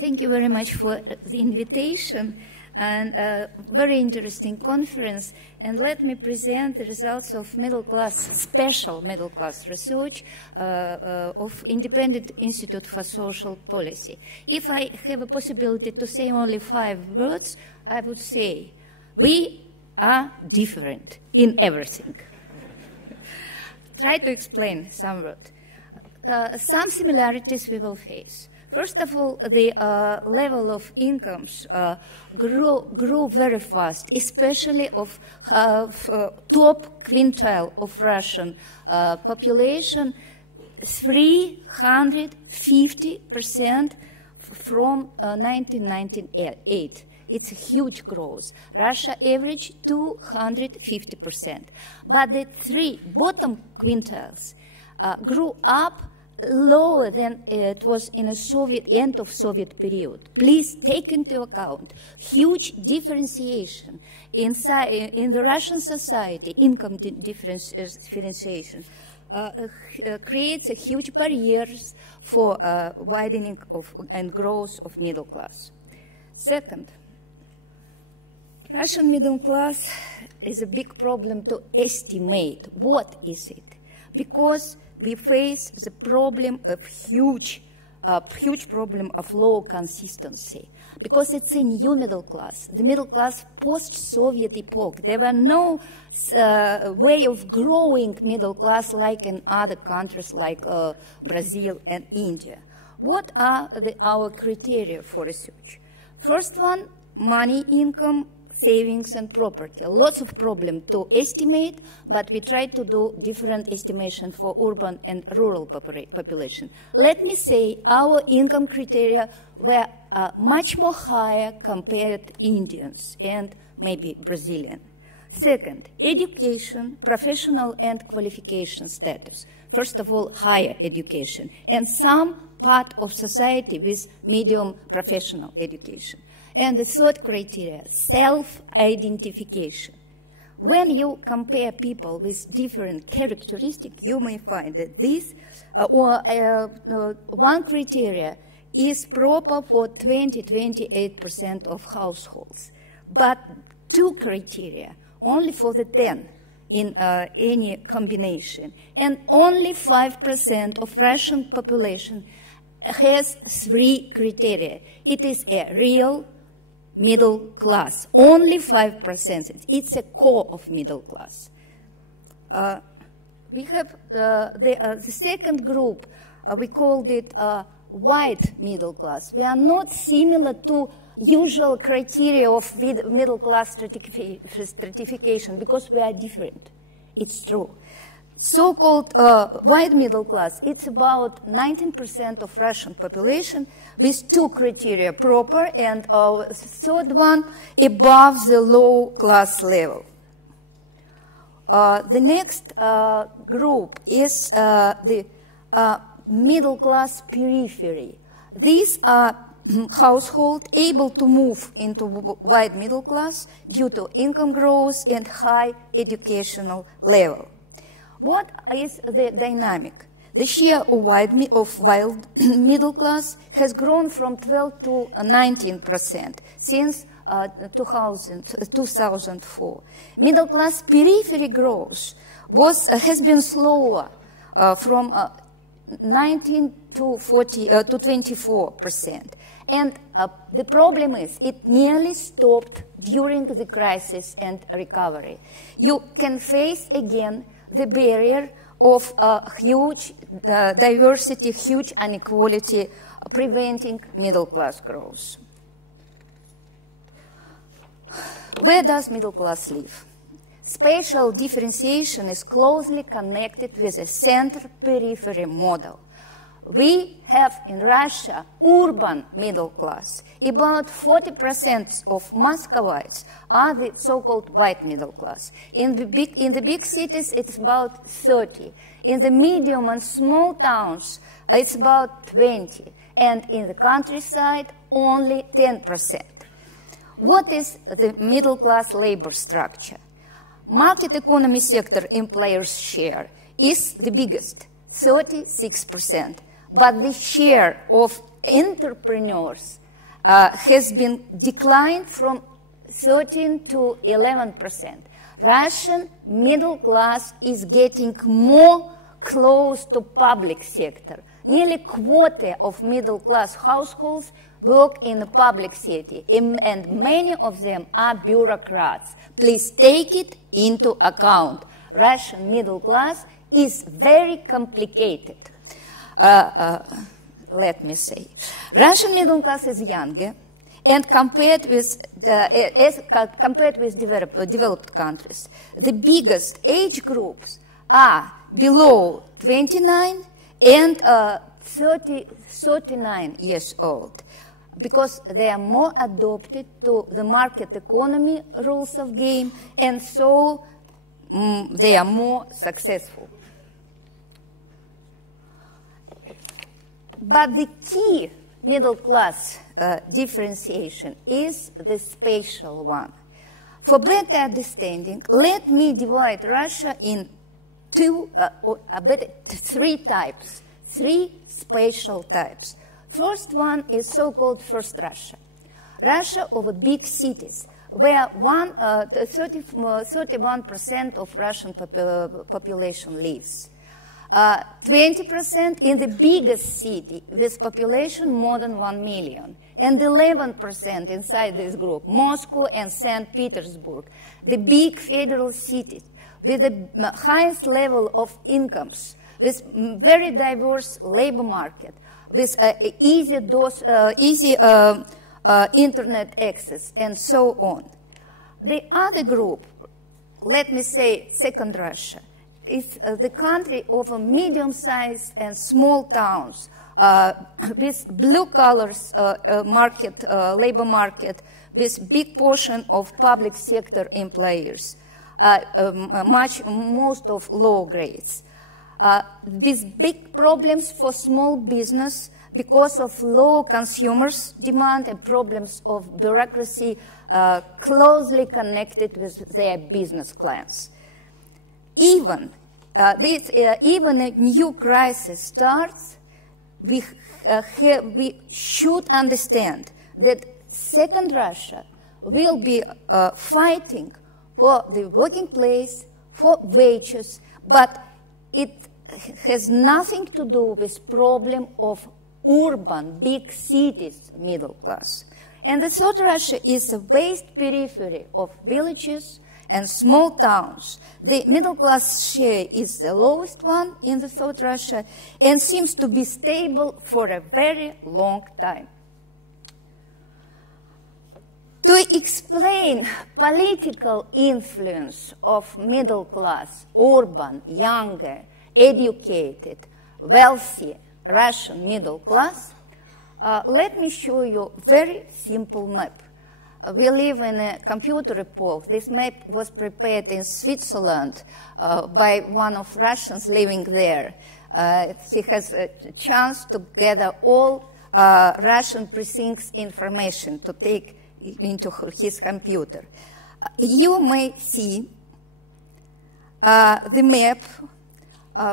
Thank you very much for the invitation and a very interesting conference. And let me present the results of special middle class research of Independent Institute for Social Policy. If I have a possibility to say only 5 words, I would say, we are different in everything. Try to explain some words. Some similarities we will face. First of all, the level of incomes grew very fast, especially of top quintile of Russian population, 350% from 1998. It's a huge growth. Russia averaged 250%. But the 3 bottom quintiles grew up lower than it was in a end of Soviet period. Please take into account huge differentiation in the Russian society. Income differentiation creates a huge barriers for widening of and growth of middle class. Second, Russian middle class is a big problem to estimate. What is it? Because we face the problem of huge problem of low consistency, because it's a new middle class, the middle class post-Soviet epoch. There were no way of growing middle class like in other countries like Brazil and India. What are our criteria for research? First one, money, income, savings and property. Lots of problems to estimate, but we try to do different estimation for urban and rural population. Let me say our income criteria were much more higher compared to Indians and maybe Brazilian. Second, education, professional and qualification status. First of all, higher education and some part of society with medium professional education. And the third criteria, self-identification. When you compare people with different characteristics, you may find that this one criteria is proper for 28% of households, but 2 criteria only for the 10 in any combination, and only 5% of Russian population has 3 criteria. It is a real middle class, only 5%. It's a core of middle class. We have the second group, we called it white middle class. We are not similar to usual criteria of middle class stratification because we are different. It's true. So-called white middle class, it's about 19% of Russian population with 2 criteria, proper and third one, above the low class level. The next group is the middle class periphery. These are households able to move into white middle class due to income growth and high educational level. What is the dynamic? The share of wild middle class has grown from 12 to 19% since 2004. Middle class periphery growth has been slower from 19 to 24%. And the problem is it nearly stopped during the crisis and recovery. You can face again the barrier of huge diversity, huge inequality, preventing middle class growth. Where does middle class live? Spatial differentiation is closely connected with a center-periphery model. We have in Russia urban middle class. About 40% of Muscovites are the so-called white middle class. In the big cities, it's about 30. In the medium and small towns, it's about 20. And in the countryside, only 10%. What is the middle class labor structure? Market economy sector employers' share is the biggest, 36%. But the share of entrepreneurs has been declined from 13 to 11%. Russian middle class is getting more close to public sector. Nearly a quarter of middle class households work in the public sector, and many of them are bureaucrats. Please take it into account. Russian middle class is very complicated. Let me say, Russian middle class is younger, and compared with developed countries, the biggest age groups are below 29 and 39 years old, because they are more adopted to the market economy rules of game, and so they are more successful. But the key middle class differentiation is the spatial one. For better understanding, let me divide Russia in three types, three spatial types. First one is so-called First Russia. Russia of big cities, where 31% of Russian population lives. 20% in the biggest city with population more than 1 million, and 11% inside this group, Moscow and St. Petersburg, the big federal cities with the highest level of incomes, with very diverse labor market, with easy internet access, and so on. The other group, let me say Second Russia, is the country of a medium-sized and small towns with blue-collar labor market, with big portion of public sector employers, most of low grades, with big problems for small business because of low consumers' demand and problems of bureaucracy closely connected with their business clients. Even a new crisis starts, we should understand that Second Russia will be fighting for the working place, for wages, but it has nothing to do with problem of urban, big cities middle class. And the Third Russia is a vast periphery of villages and small towns. The middle class share is the lowest one in the Third Russia and seems to be stable for a very long time. To explain political influence of middle class, urban, younger, educated, wealthy Russian middle class, let me show you a very simple map. We live in a computer epoch. This map was prepared in Switzerland by one of Russians living there. He has a chance to gather all Russian precincts information to take into his computer. You may see the map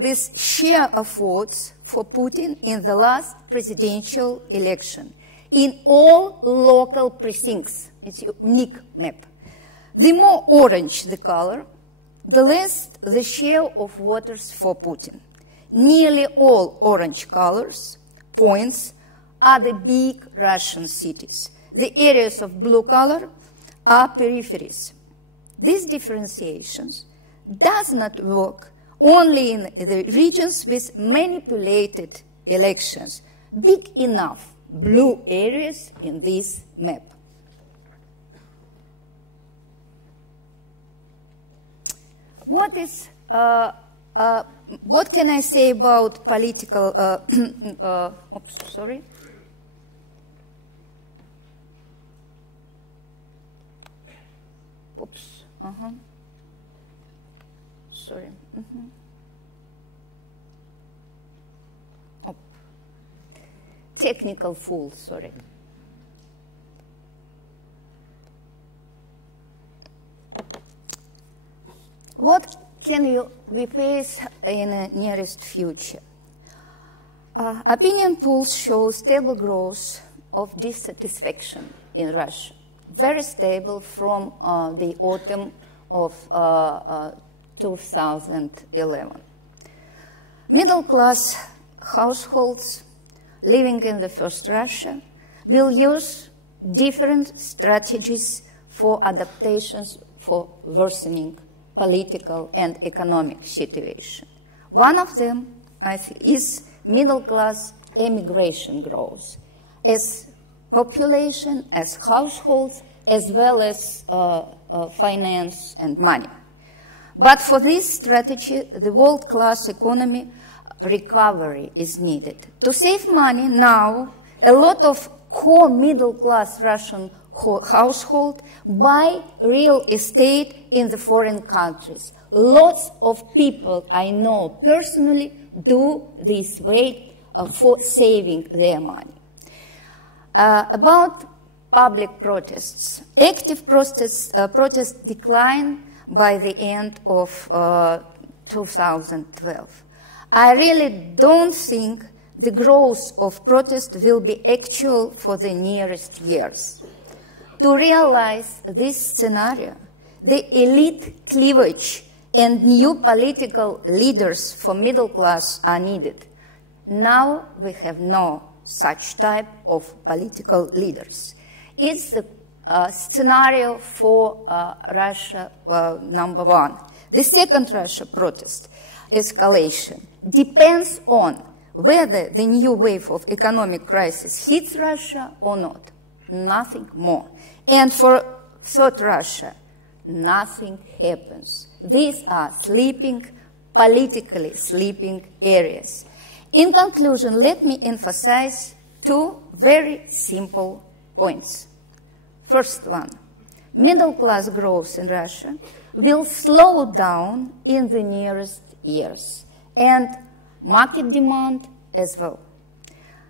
with share of votes for Putin in the last presidential election in all local precincts. It's a unique map. The more orange the color, the less the share of voters for Putin. Nearly all orange colors, points, are the big Russian cities. The areas of blue color are peripheries. These differentiations does not work only in the regions with manipulated elections, big enough blue areas in this map. What can I say about political, oops, sorry. Oops, sorry. Oh. Technical fool, sorry. What can we face in the nearest future? Opinion polls show stable growth of dissatisfaction in Russia, very stable from the autumn of 2011. Middle-class households living in the first Russia will use different strategies for adaptations for worsening political and economic situation. One of them, I think, is middle-class emigration growth, as population, as households, as well as finance and money. But for this strategy, the world-class economy recovery is needed. To save money now, a lot of core middle-class Russian households buy real estate in the foreign countries. Lots of people I know personally do this way for saving their money. About public protests. Active protests declined by the end of 2012. I really don't think the growth of protest will be actual for the nearest years. To realize this scenario, the elite cleavage and new political leaders for middle class are needed. Now we have no such type of political leaders. It's the scenario for Russia, number one. The second Russia protest escalation depends on whether the new wave of economic crisis hits Russia or not. Nothing more. And for third Russia, nothing happens. These are sleeping, politically sleeping areas. In conclusion, let me emphasize two very simple points. First one, middle-class growth in Russia will slow down in the nearest years, and market demand as well.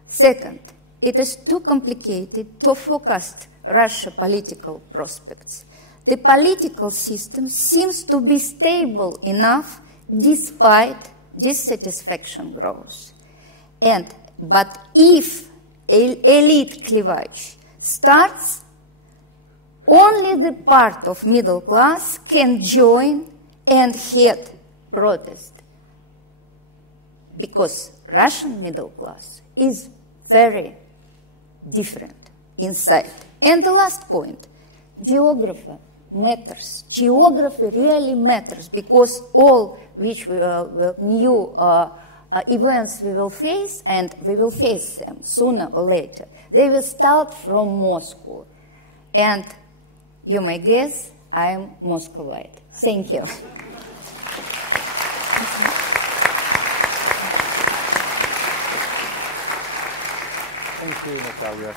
Second, it is too complicated to forecast Russia's political prospects. The political system seems to be stable enough despite dissatisfaction growth. But if elite cleavage starts, only the part of middle class can join and head protest, because Russian middle class is very different inside. And the last point, geography matters. Geography really matters, because all which new events we will face, and we will face them sooner or later, they will start from Moscow. And you may guess, I am Moscowite. Thank you. Thank you, Natalia.